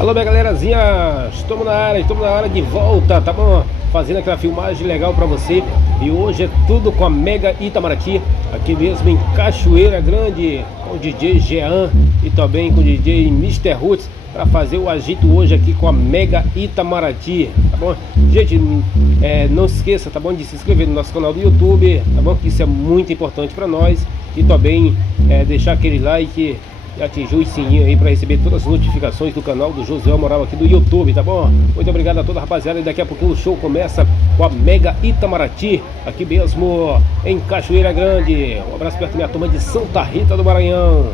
Alô, minha galerazinha, estamos na área de volta, tá bom? Fazendo aquela filmagem legal pra você. E hoje é tudo com a Mega Itamaraty, aqui mesmo em Cachoeira Grande, com o DJ Jean e também com o DJ Mr. Roots, para fazer o agito hoje aqui com a Mega Itamaraty, tá bom? Gente, não se esqueça, tá bom, de se inscrever no nosso canal do YouTube, tá bom? Que isso é muito importante para nós. E também deixar aquele like e atingir o sininho aí para receber todas as notificações do canal do José Moral aqui do YouTube, tá bom? Muito obrigado a toda a rapaziada, e daqui a pouquinho o show começa com a Mega Itamaraty, aqui mesmo em Cachoeira Grande. Um abraço para a minha turma de Santa Rita do Maranhão.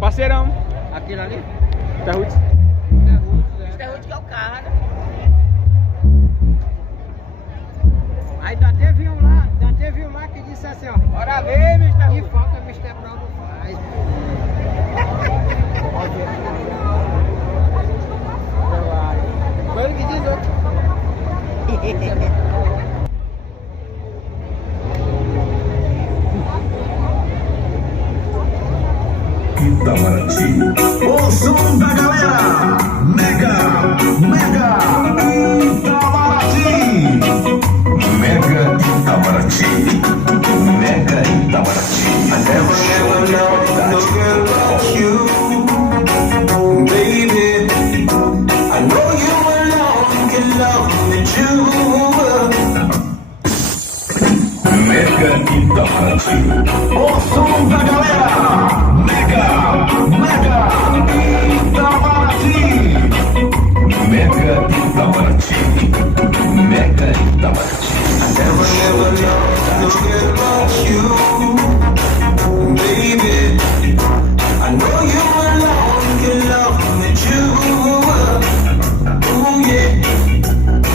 Parceirão, aquele ali? Terrute. Terrute que é o carro, né? Aí teve um lá que disse assim, ó. Bora ver, Mr. Que falta Mr. Brown não faz. Foi ele que disse, Itamaraty, o som da galera, Mega Itamaraty, Mega Itamaraty, Mega Itamaraty. I never known no girl like you, baby. I know you alone can love me too. Mega Itamaraty, o som da galera, Mega Itamaraty, Mega Itamaraty, Mega Itamaraty. I never known no girl like you, baby. I know you alone can love me too. Ooh yeah,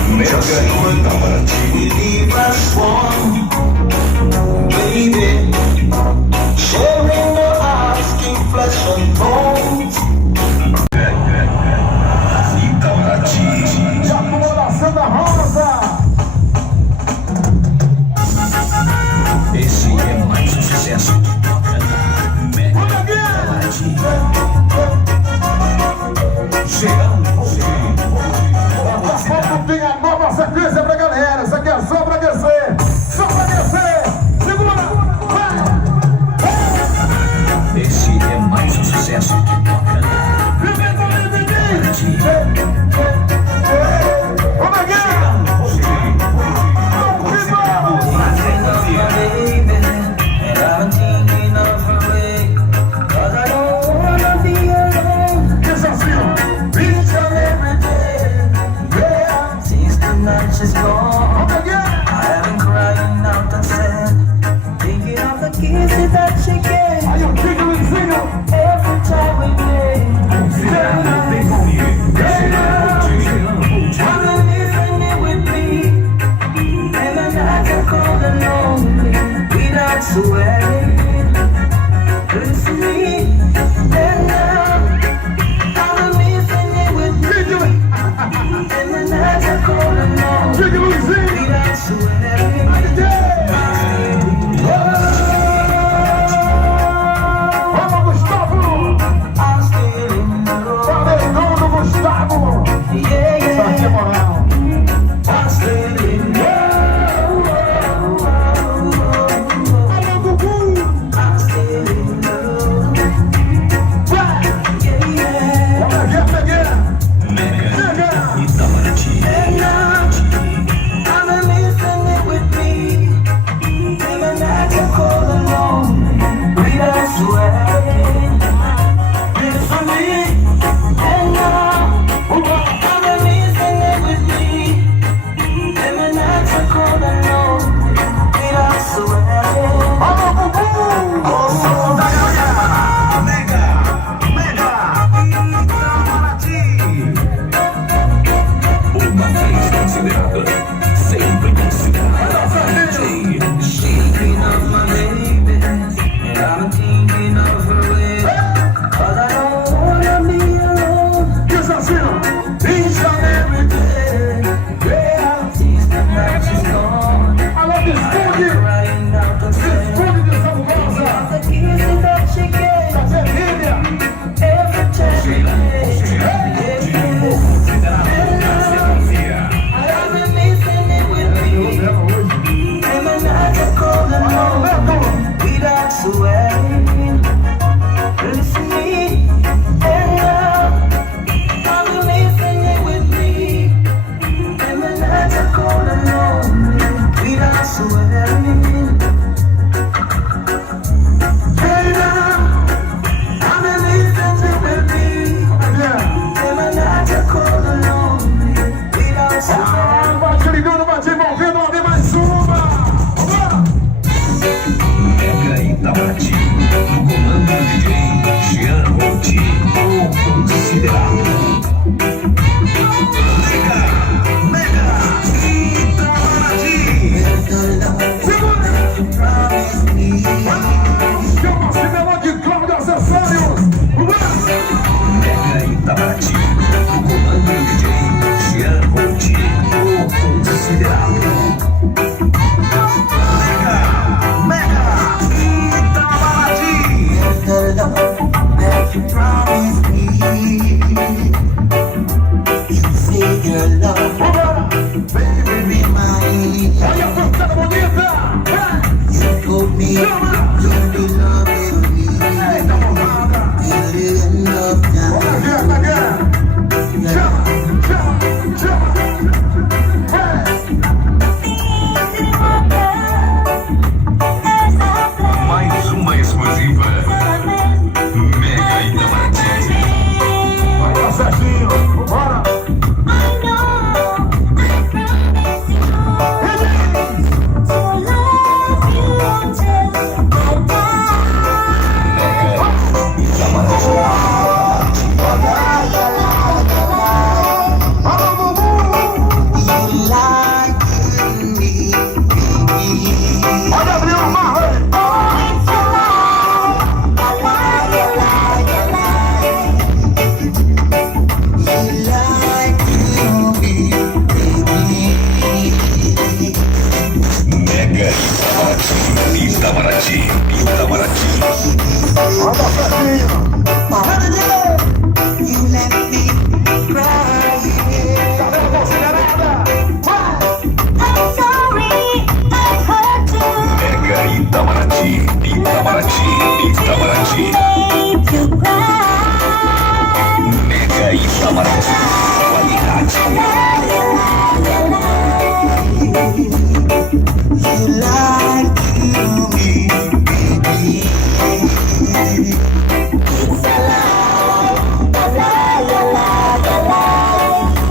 Mega Itamaraty. Believe us one, baby. Sharing the asking flesh and bones. Itamaraty, já acomodação da rosa. Esse é mais um sucesso. Mega Itamaraty. Daqui a pouco tem a nova sequência pra galera. Isso aqui é só pra descer. Só pra descer. Segura. Esse é mais um sucesso. She's gone. I have been crying out and sad, thinking of the kisses that she gave. Every time we play, I'm living it with me, and the nights are cold and lonely without swearing. Listen to me, and now I'm living it with me, and the nights are cold and lonely without swearing. I'm still in the road. Yeah, yeah. I'm still in the road.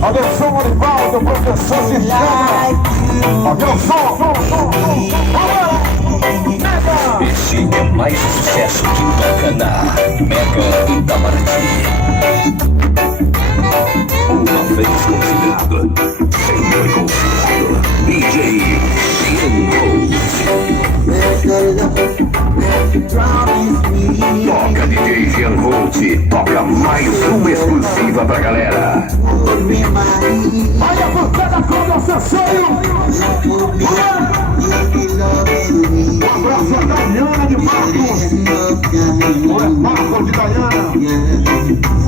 Atenção, Orivaldo, professor de chama. Atenção, Esse é mais um sucesso que toca na Mega Itamaraty. Uma vez considerado, sempre considerado, DJ Toca DJ Jean Holt, toca mais uma exclusiva pra galera. Olha a bancada com nossa sonho. Um abraço a Dayana de Marcos. Oi, Marcos de Dayana.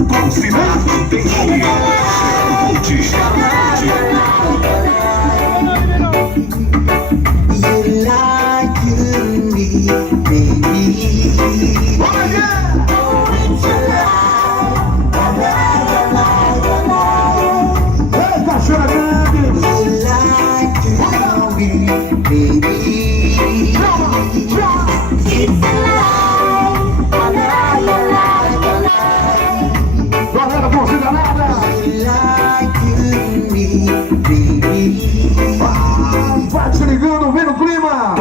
Considerado DJ Jean Holt. Cachoeira Grande. Galera considerada. Vai te ligando, vem no clima.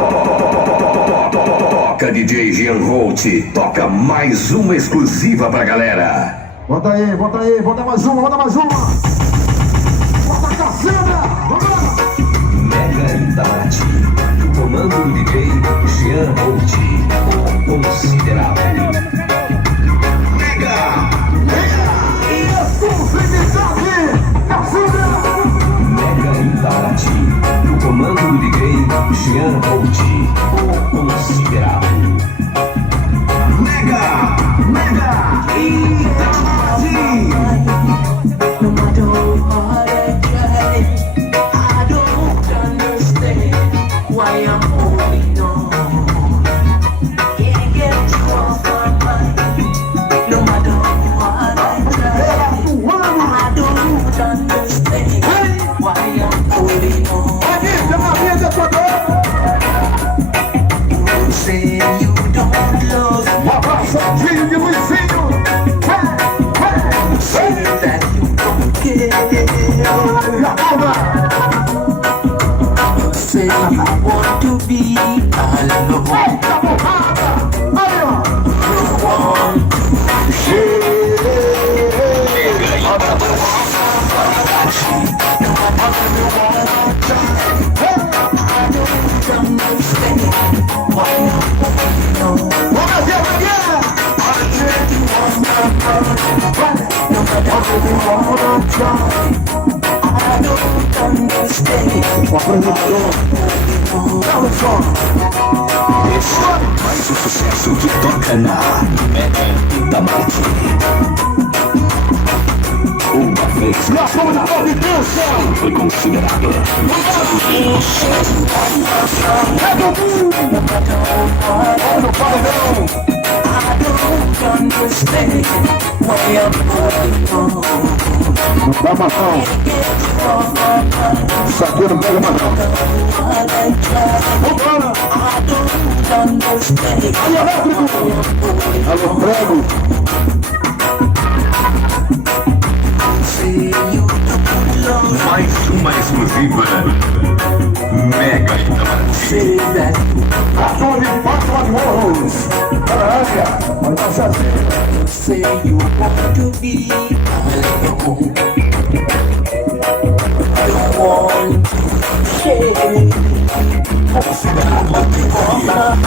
Toca DJ Jean Holt, toca mais uma exclusiva pra galera. Bota aí, bota mais uma, Bota a Cachoeira, vamos lá. Mega Itamaraty, comando do DJ Jean Holt, considerável. Mega E a exclusividade, Cachoeira. Mega Itamaraty, no comando do DJ Jean Holt, considerável. Mega Itamaraty. No matter how hard I try, I don't understand why I'm holding on. Can't get you off my mind. No matter how hard I try, I don't understand why I'm holding on. You say you don't love me. Say that you don't care. You say you want to be alone. You want to understand why I'm holding on. No matter how you wanna try, I don't understand why I'm holding on. Esse é mais um sucesso que toca na Mega Itamaraty. Uma vez foi considerado. I don't understand why I'm holding on. Dá mação. Isso aqui não pega mais não. Vambora. Alô, elétrico. Alô, prego. Mais uma exclusiva Mega Itamaraty. Ator de quatro amores. Caralho, vai passar assim. Say you want to be alone.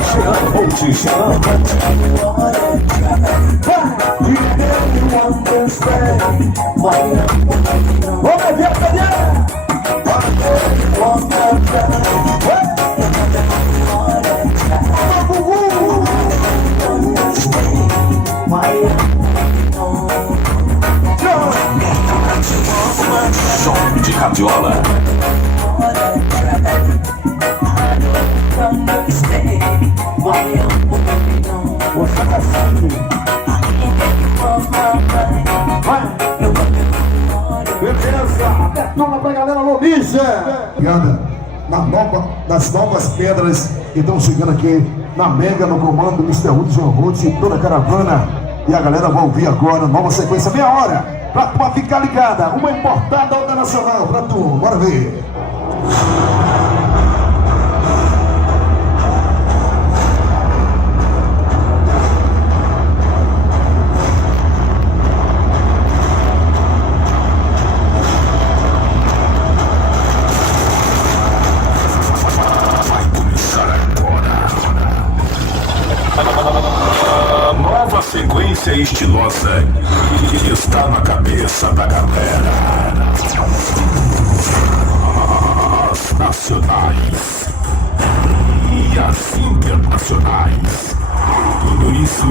I want to share. You never understand why I'm holding on. Som de radiola. Você tá sabe. Vai. Palma pra galera Lomícia. Nas novas pedras que estão chegando aqui na Mega, no comando Mr. Hudson Roth e toda a caravana. E a galera vai ouvir agora, nova sequência, meia hora, pra tu ficar ligada. Uma importada, outra nacional, pra tu, bora ver. Sequência estilosa que está na cabeça da galera. As nacionais e as internacionais. Tudo isso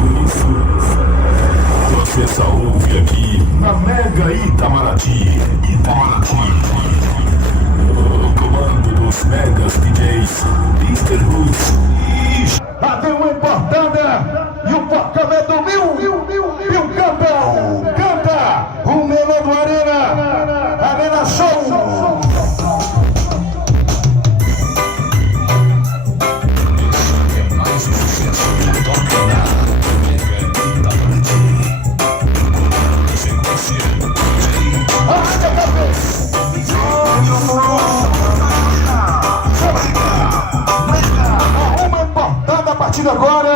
você só ouve aqui na Mega Itamaraty. O comando dos megas DJs Mr. Roots e Até uma importada e o porcamento Mil Campbell canta o melão do Arena Show. é mais um sucesso que toca na Mega Itamaraty. Sequência Arranca a cabeça. Uma importada a partir de agora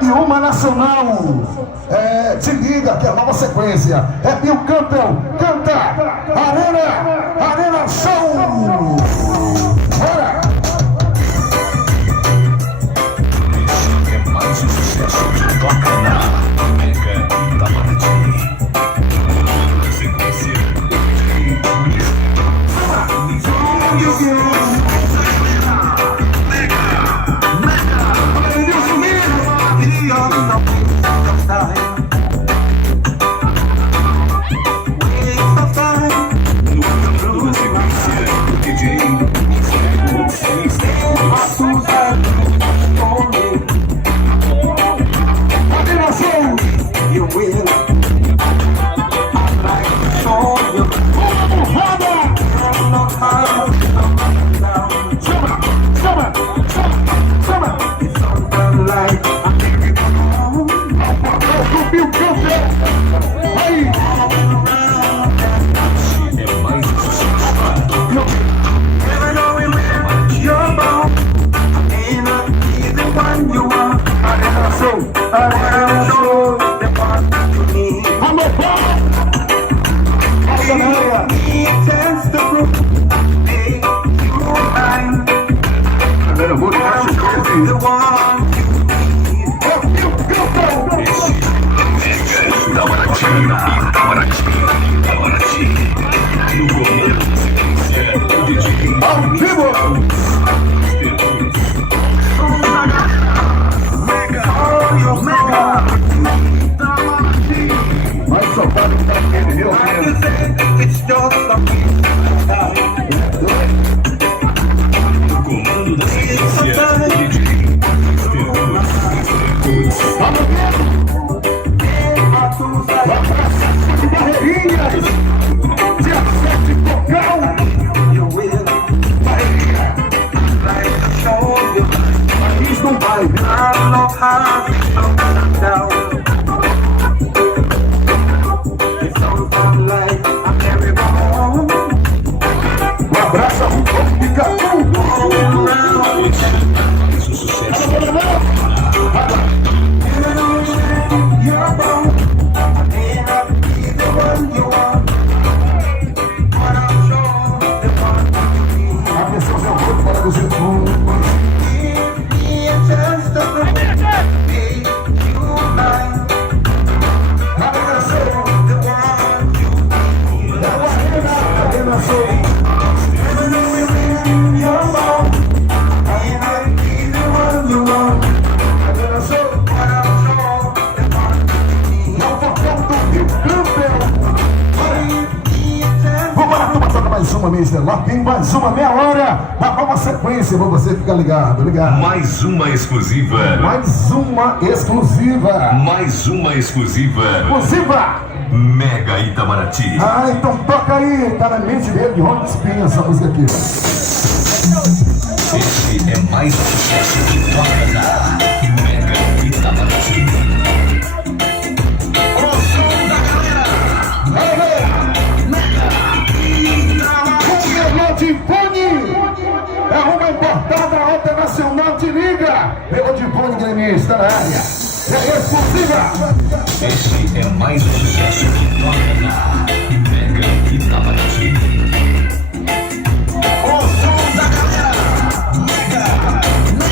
e uma nacional. Te liga que é a nova sequência. É Bill Campbell canta Arena Show. Bora. é mais um sucesso que toca na Mega Itamaraty. Sequência Itamaraty. No comando da sequência DJ ao vivo. Mais sofado que tá aquele meu No comando da sequência DJ Barreirinhas, dia 7, Cocal. Paris não vai. Um abraço, fica tudo. Mais um sucesso. Atenção, Zé Roto, para do Getúlio. Lá tem mais uma meia hora da nova sequência pra você ficar ligado. Mais uma exclusiva. Mais uma exclusiva. Mais uma exclusiva. Exclusiva Mega Itamaraty. Ah, então toca aí, tá na mente dele, de onde espinha essa música aqui. Esse é mais um sucesso que toca na Mega Itamaraty. O som da galera. Mega Itamaraty. De Pune, é uma importada alta nacional, te liga. Pelo de Pune, gremista na área. É exclusiva. Esse é mais um sucesso que toca na Mega Itamaraty. O som da galera. Mega Itamaraty.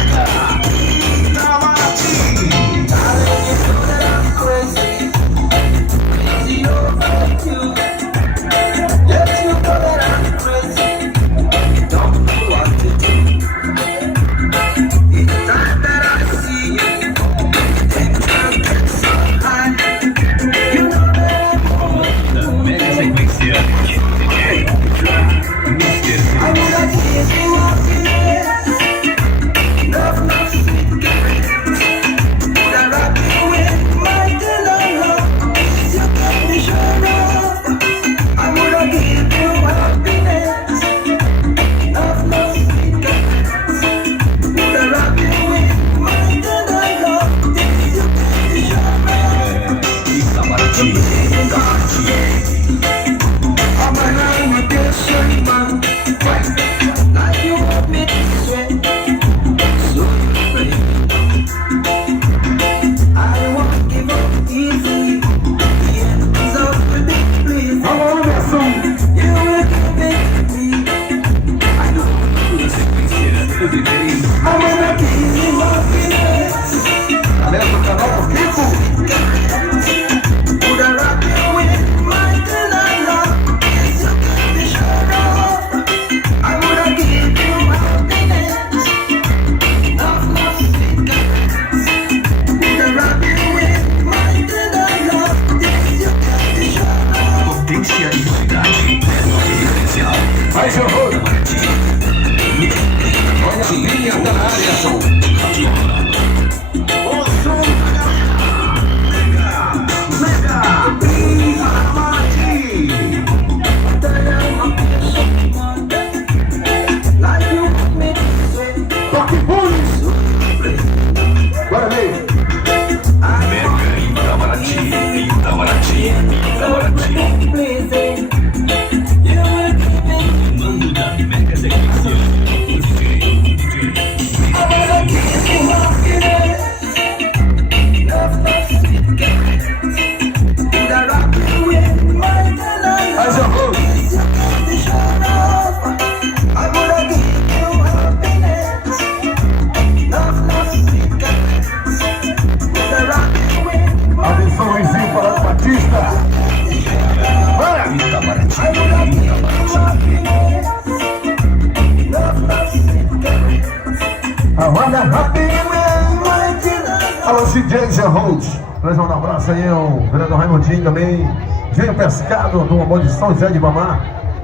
Alô, DJ Zé Holt. Nós vamos dar um abraço aí ao vereador Raimundinho também. Veio pescado do amor de São José de Ibamar,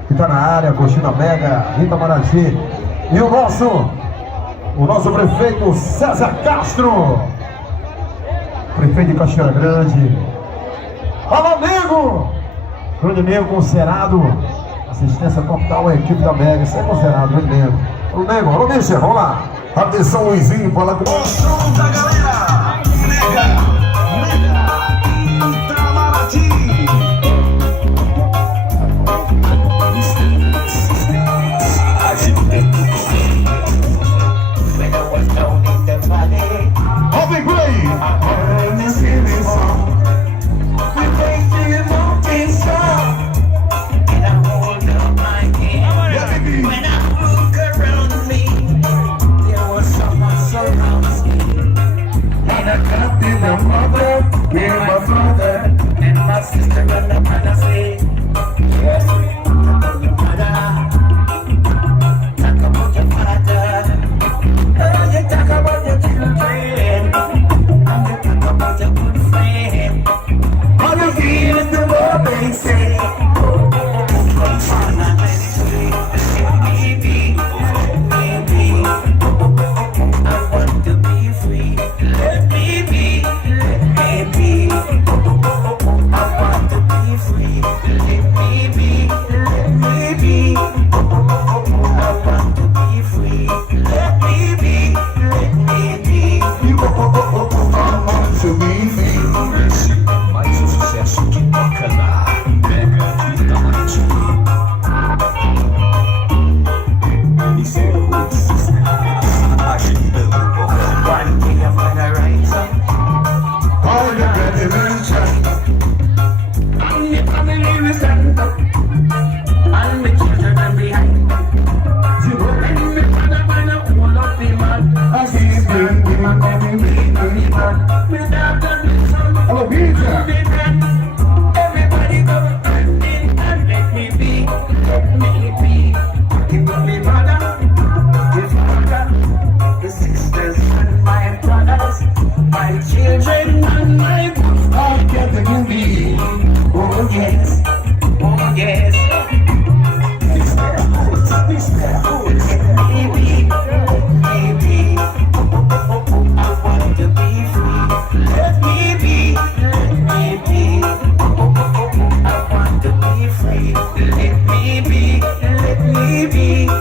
que está na área, curtindo a Mega Itamaraty. E o nosso prefeito César Castro, prefeito de Cachoeira Grande. Alô, nego! Grande nego, considerado assistência total à equipe da Mega. Isso é considerado, grande nego. Alô, nego, alô, Michel, vamos lá. Atenção, Luizinho, fala com o som da galera. Mega Itamaraty. Open Gray! When I look around me, there was someone surrounds me. me free. Let me be, let me be. I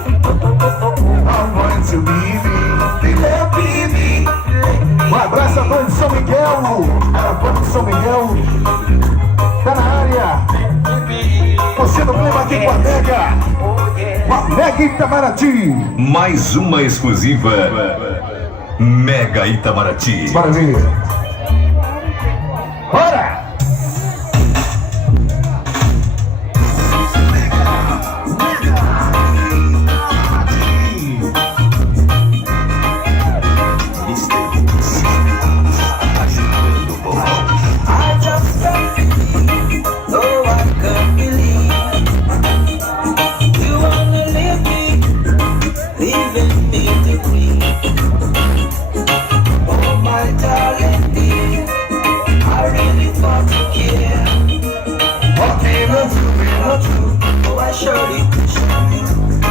want to be me. Let me be. Um abraço a banda de São Miguel. A banda de São Miguel tá na área. Você no clima aqui com a Mega Itamaraty. Mais uma exclusiva Mega Itamaraty. Bora ver. Bora!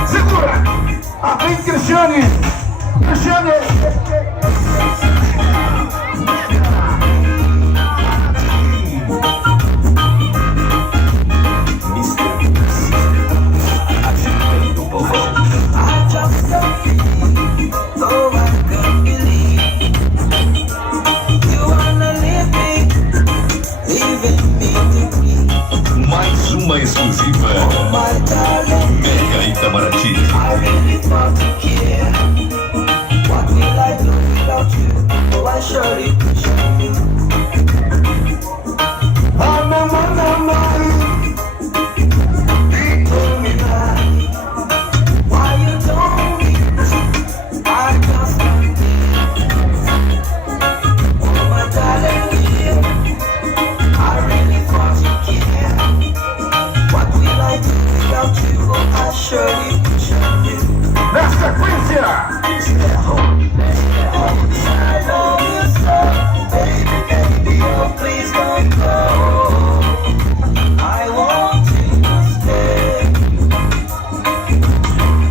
Segura! Vem Cristiane! Cristiane! Mais uma exclusiva Mega Itamaraty. I really fucking care. What will I do without you? Oh, I surely could show you. Oh, no, no, no, no. You told me that. Why you told me? I just can't live. Oh, my darling, dear. I really fucking care. What will I do without you? Oh, I surely could show you. Na sequência! I love you so, baby, baby, oh please don't go. I want you to stay.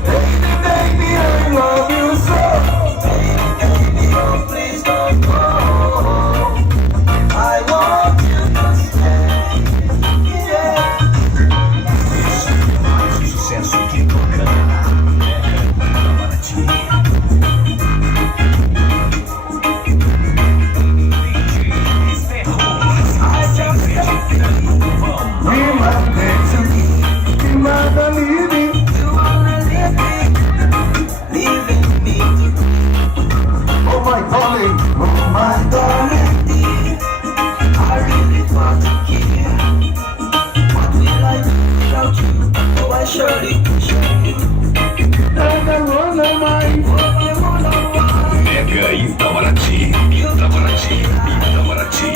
Baby, baby, I love you so, baby, baby, oh please don't go. I want you to stay. Yeah. Esse é mais um sucesso que toca na Mega Itamaraty. Surely, Mega Itamaraty. Itamaraty. Itamaraty.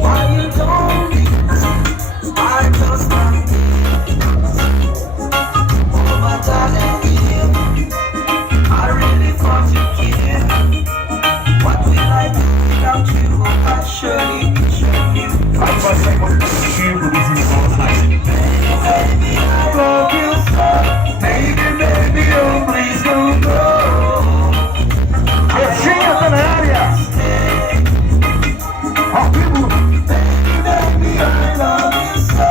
why you told me? I just can't live. Oh my darling, dear, I really thought you care. What will I do without you? Oh, I surely could show you. Vai fazer contigo, Baby, I love you so. Baby, baby, oh please don't go. Reginha tá na área! Ao vivo! Baby, baby, I love you so.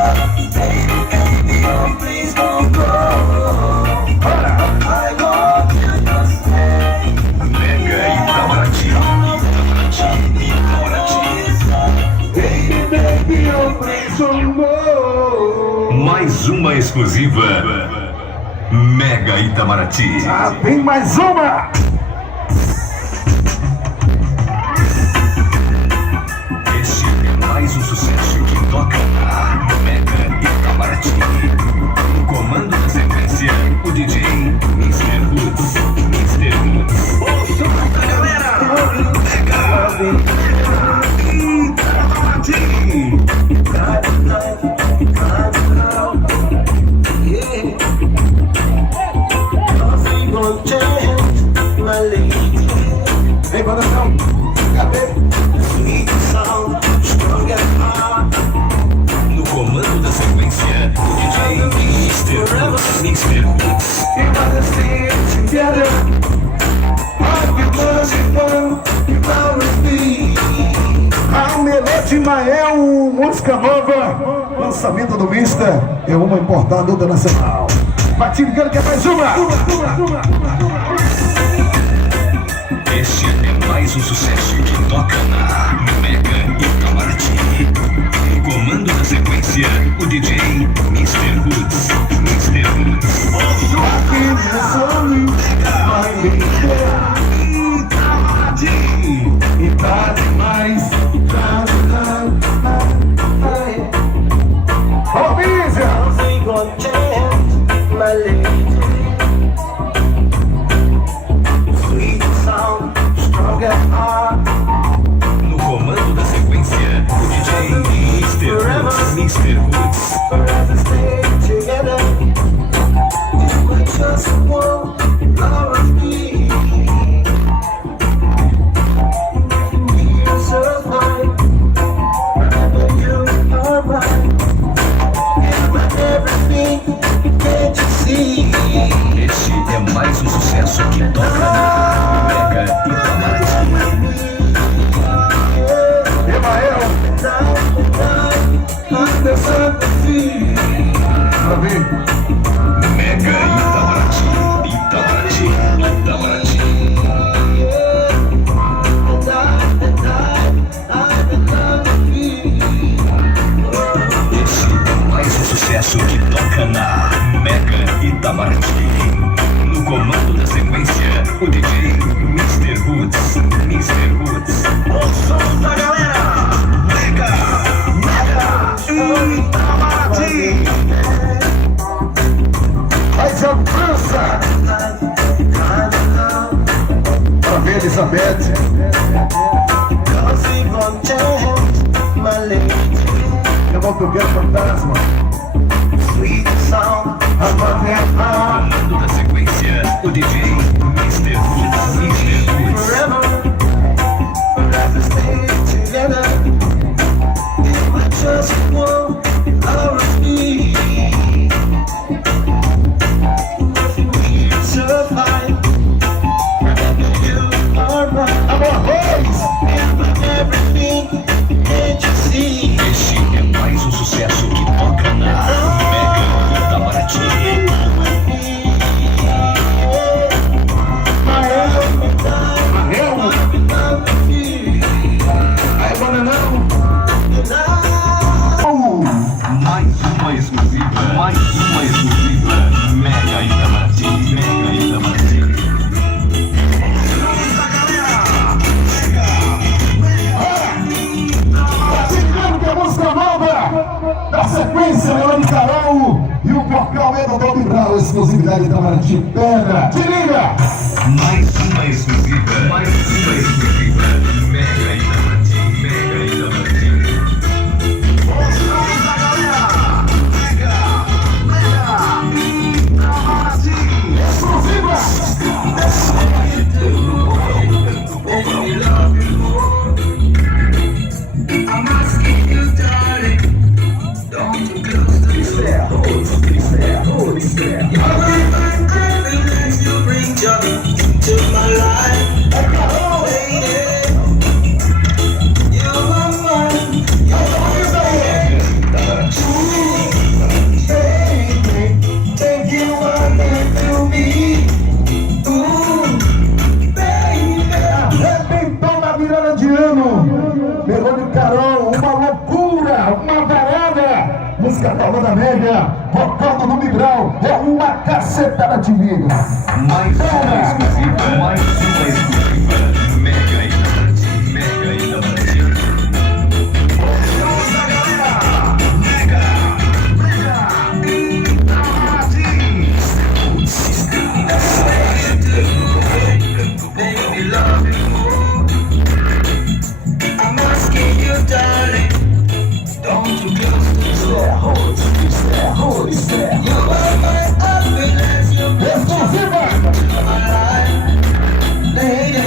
Baby, baby, oh please don't go. I want you to stay. Mega Itamaraty. Itamaraty. Itamaraty. Baby, baby, oh please don't go. Mais uma exclusiva Mega Itamaraty. Tem mais uma! Esse é mais um sucesso que toca na Mega Itamaraty. No comando da sequência, o DJ Mr. Roots. Mr. Roots. Ô, solta, galera! Mega Itamaraty. Vem, produção! Cadê? No comando da sequência, o DJ Mr. Roots. Mr. Roots. A Melody Mael, música nova. lançamento do Mister é uma importadora nacional. Vai te ligando que é mais uma. Este é mais um sucesso que toca na Mega Itamaraty. No comando da sequência, o DJ Mr. Roots. Mr. Roots. E tá demais. Ô, Mísia! No comando da sequência, o DJ Mr. Roots. Mr. Roots. Forever stay together. You were just one of me. Years of mine. Forever you are mine. You are everything. Can't you see? Este é mais um sucesso que toca na Mega Itamaraty. Mega Itamaraty. Itamaraty. Itamaraty. Este é mais um sucesso que toca na Mega Itamaraty. No comando da sequência, o DJ Mr. Roots. Mr. Roots. O som da galera. Mega Itamaraty. Faz a dança. Pra ver, Elizabeth. Eu vou tocar fantasma. Comando da sequência, o DJ Mr. Roots. Mr. Roots. Forever stay together. You were just one of me. Years of mine. Forever you are mine. Everything. Can't you see? Este é mais um sucesso que toca na Mega Itamaraty. Mais uma exclusiva. Mais uma exclusiva. Mega Itamaraty. Mega Itamaraty. Música nova da sequência, Leone Carol e o vocal é do Dom Brau, exclusividade da Itamaraty. Pedra, te liga! Mais uma exclusiva. Mais uma exclusiva. Mega Itamaraty. Mega Itamaraty. O som da galera. Mega Itamaraty. Exclusiva! I'm asking you, darling, don't you close to me. You're my confidence, you bring joy to my life. Lady, you're my mind, you're my baby, take you under to me. Ooh, baby. Arrebentou na virada de ano. Leone Carol, uma loucura, uma varada. Música nova da Mega, vocal do Dom Brau, é uma cacetada de liga. Mais uma exclusiva. Mais uma exclusiva. Mega Itamaraty. Mega Itamaraty. O som da galera. Mega Itamaraty. Baby, love you more. I'm asking you, darling, don't you close to me. You are my happiness, you bring joy to my life. Lady,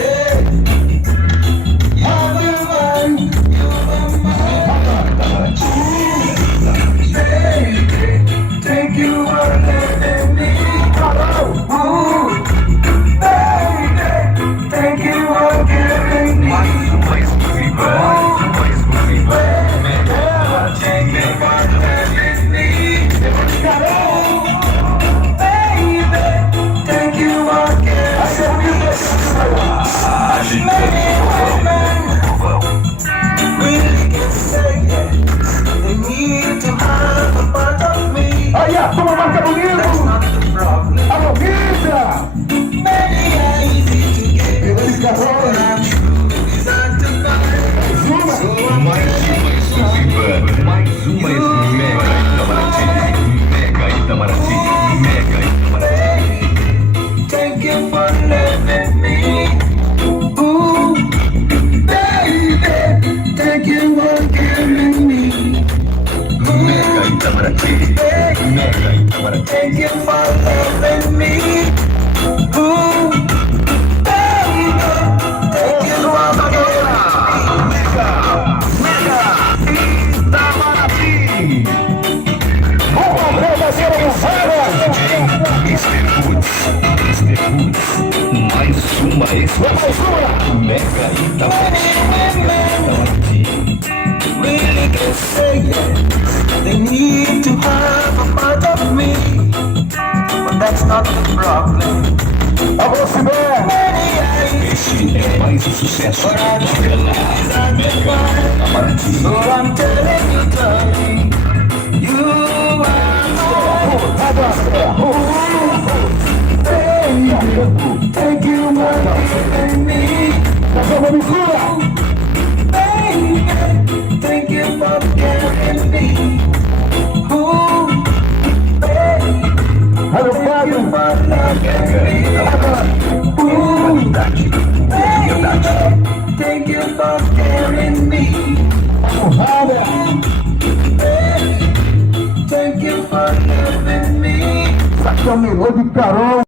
uma marca bonita. A noviça. Grande Cachoeira. Mais uma Mega Itamaraty. Mega Itamaraty. Mega Itamaraty. Thank you for loving me. Ooh, baby, thank you for giving me. Mega Itamaraty. Mega Itamaraty. Thank you for loving me. Ooh, baby, thank you for giving Uma verdadeira musada. Mr. Woods. Mais uma explosão. Mega Itamaraty. really can say it. They need to have a part of me, but that's not the problem. Este é mais um sucesso. Mega Itamaraty. So I'm telling you, darling, you are baby, thank you for giving me. Baby, thank you for carrying me. Ooh, baby, thank you for loving me. Ooh, baby, thank you for carrying me. Baby, thank you for loving me. Caminhou de carão.